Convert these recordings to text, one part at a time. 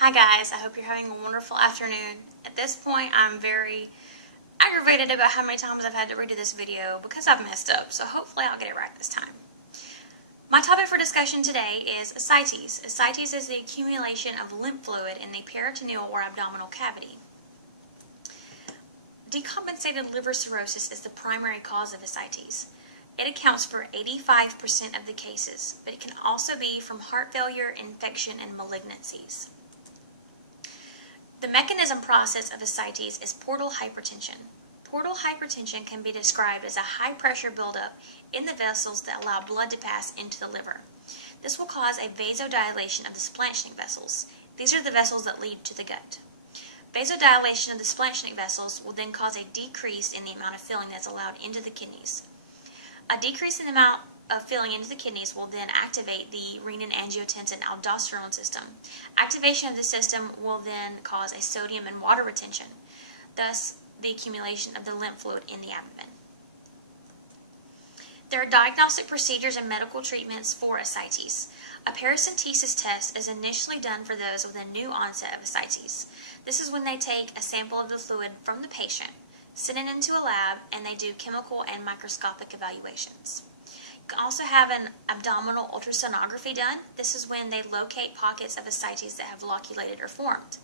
Hi guys, I hope you're having a wonderful afternoon. At this point, I'm very aggravated about how many times I've had to redo this video because I've messed up, so hopefully I'll get it right this time. My topic for discussion today is ascites. Ascites is the accumulation of lymph fluid in the peritoneal or abdominal cavity. Decompensated liver cirrhosis is the primary cause of ascites. It accounts for 85% of the cases, but it can also be from heart failure, infection, and malignancies. The mechanism process of ascites is portal hypertension. Portal hypertension can be described as a high pressure buildup in the vessels that allow blood to pass into the liver. This will cause a vasodilation of the splanchnic vessels. These are the vessels that lead to the gut. Vasodilation of the splanchnic vessels will then cause a decrease in the amount of filling that's allowed into the kidneys. A decrease in the amount of filling into the kidneys will then activate the renin-angiotensin-aldosterone system. Activation of the system will then cause a sodium and water retention, thus the accumulation of the lymph fluid in the abdomen. There are diagnostic procedures and medical treatments for ascites. A paracentesis test is initially done for those with a new onset of ascites. This is when they take a sample of the fluid from the patient, send it into a lab, and they do chemical and microscopic evaluations. You can also have an abdominal ultrasonography done. This is when they locate pockets of ascites that have loculated or formed.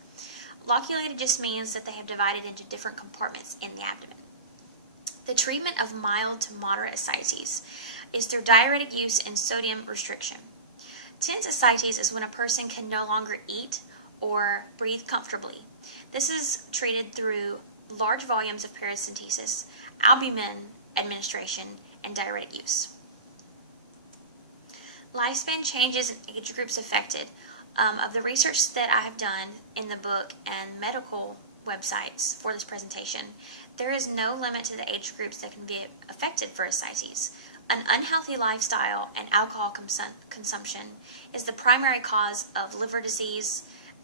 Loculated just means that they have divided into different compartments in the abdomen. The treatment of mild to moderate ascites is through diuretic use and sodium restriction. Tense ascites is when a person can no longer eat or breathe comfortably. This is treated through large volumes of paracentesis, albumin administration, and diuretic use. Lifespan changes in age groups affected. Of the research that I have done in the book and medical websites for this presentation, there is no limit to the age groups that can be affected for ascites. An unhealthy lifestyle and alcohol consumption is the primary cause of liver disease,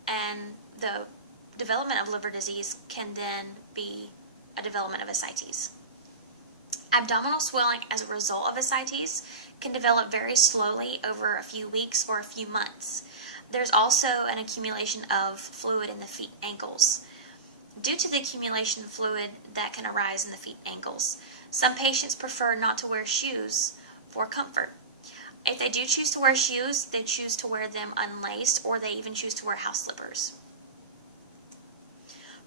and the development of liver disease can then be a development of ascites. Abdominal swelling as a result of ascites can develop very slowly over a few weeks or a few months. There's also an accumulation of fluid in the feet ankles. Due to the accumulation of fluid that can arise in the feet ankles, some patients prefer not to wear shoes for comfort. If they do choose to wear shoes, they choose to wear them unlaced, or they even choose to wear house slippers.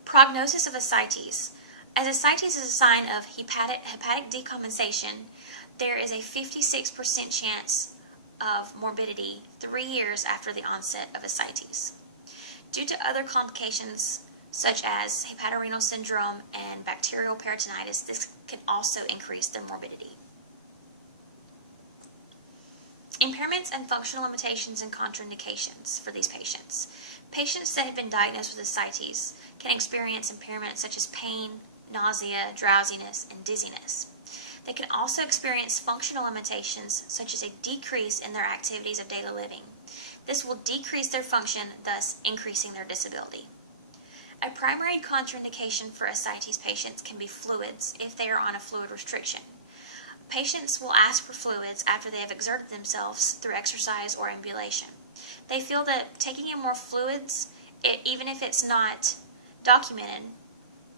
Prognosis of ascites. As ascites is a sign of hepatic decompensation, there is a 56% chance of morbidity 3 years after the onset of ascites. Due to other complications such as hepatorenal syndrome and bacterial peritonitis, this can also increase their morbidity. Impairments and functional limitations and contraindications for these patients. Patients that have been diagnosed with ascites can experience impairments such as pain, nausea, drowsiness, and dizziness. They can also experience functional limitations such as a decrease in their activities of daily living. This will decrease their function, thus increasing their disability. A primary contraindication for ascites patients can be fluids if they are on a fluid restriction. Patients will ask for fluids after they have exerted themselves through exercise or ambulation. They feel that taking in more fluids, even if it's not documented,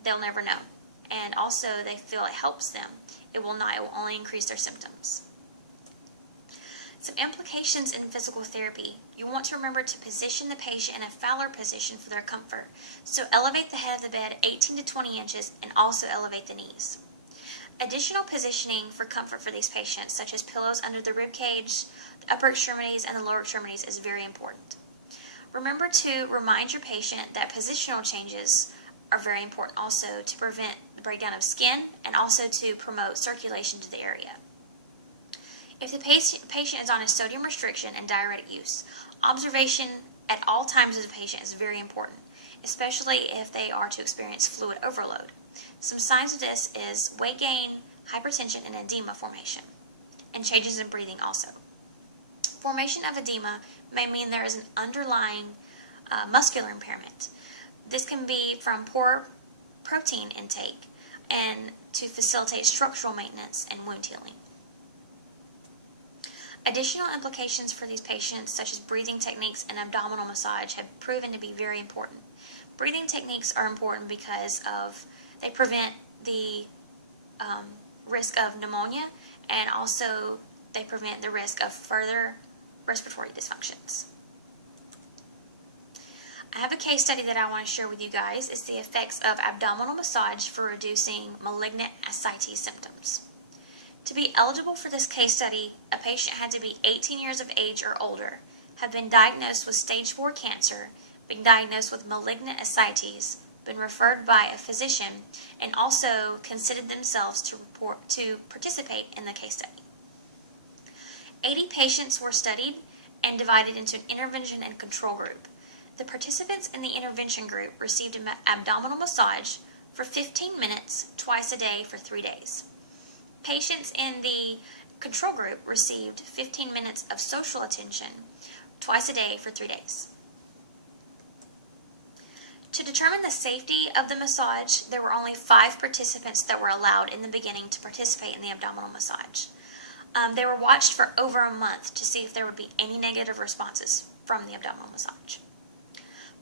they'll never know. And also they feel it helps them. It will not, it will only increase their symptoms. Some implications in physical therapy. You want to remember to position the patient in a Fowler position for their comfort. So elevate the head of the bed 18 to 20 inches and also elevate the knees. Additional positioning for comfort for these patients, such as pillows under the rib cage, the upper extremities, and the lower extremities, is very important. Remember to remind your patient that positional changes are very important also to prevent the breakdown of skin and also to promote circulation to the area. If the patient is on a sodium restriction and diuretic use, observation at all times of the patient is very important, especially if they are to experience fluid overload. Some signs of this is weight gain, hypertension, and edema formation, and changes in breathing also. Formation of edema may mean there is an underlying muscular impairment. This can be from poor protein intake and to facilitate structural maintenance and wound healing. Additional implications for these patients, such as breathing techniques and abdominal massage, have proven to be very important. Breathing techniques are important because they prevent the risk of pneumonia, and also they prevent the risk of further respiratory dysfunctions. I have a case study that I want to share with you guys. It's the effects of abdominal massage for reducing malignant ascites symptoms. To be eligible for this case study, a patient had to be 18 years of age or older, have been diagnosed with stage 4 cancer, been diagnosed with malignant ascites, been referred by a physician, and also considered themselves to participate in the case study. 80 patients were studied and divided into an intervention and control group. The participants in the intervention group received an abdominal massage for 15 minutes twice a day for 3 days. Patients in the control group received 15 minutes of social attention twice a day for 3 days. To determine the safety of the massage, there were only 5 participants that were allowed in the beginning to participate in the abdominal massage. They were watched for over a month to see if there would be any negative responses from the abdominal massage.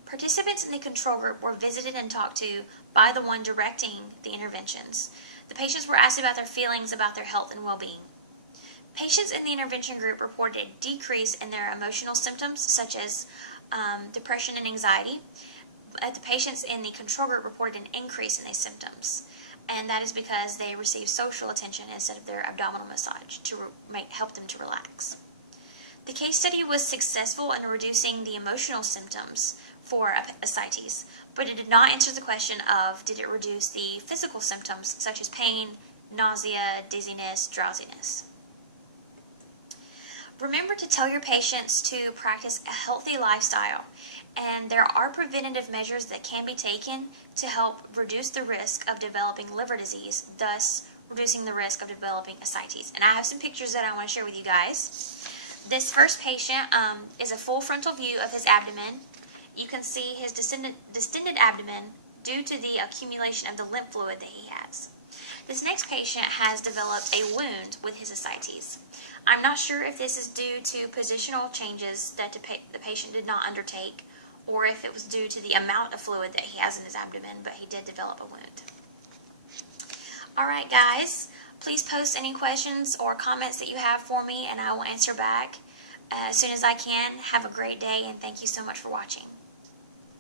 Participants in the control group were visited and talked to by the one directing the interventions. The patients were asked about their feelings about their health and well-being. Patients in the intervention group reported a decrease in their emotional symptoms such as depression and anxiety. The patients in the control group reported an increase in these symptoms, and that is because they received social attention instead of their abdominal massage to help them to relax. The case study was successful in reducing the emotional symptoms for ascites, but it did not answer the question of did it reduce the physical symptoms such as pain, nausea, dizziness, drowsiness. Remember to tell your patients to practice a healthy lifestyle, and there are preventative measures that can be taken to help reduce the risk of developing liver disease, thus reducing the risk of developing ascites. And I have some pictures that I want to share with you guys. This first patient is a full frontal view of his abdomen. You can see his distended abdomen due to the accumulation of the lymph fluid that he has. This next patient has developed a wound with his ascites. I'm not sure if this is due to positional changes that the patient did not undertake, or if it was due to the amount of fluid that he has in his abdomen, but he did develop a wound. Alright guys, please post any questions or comments that you have for me and I will answer back as soon as I can. Have a great day and thank you so much for watching.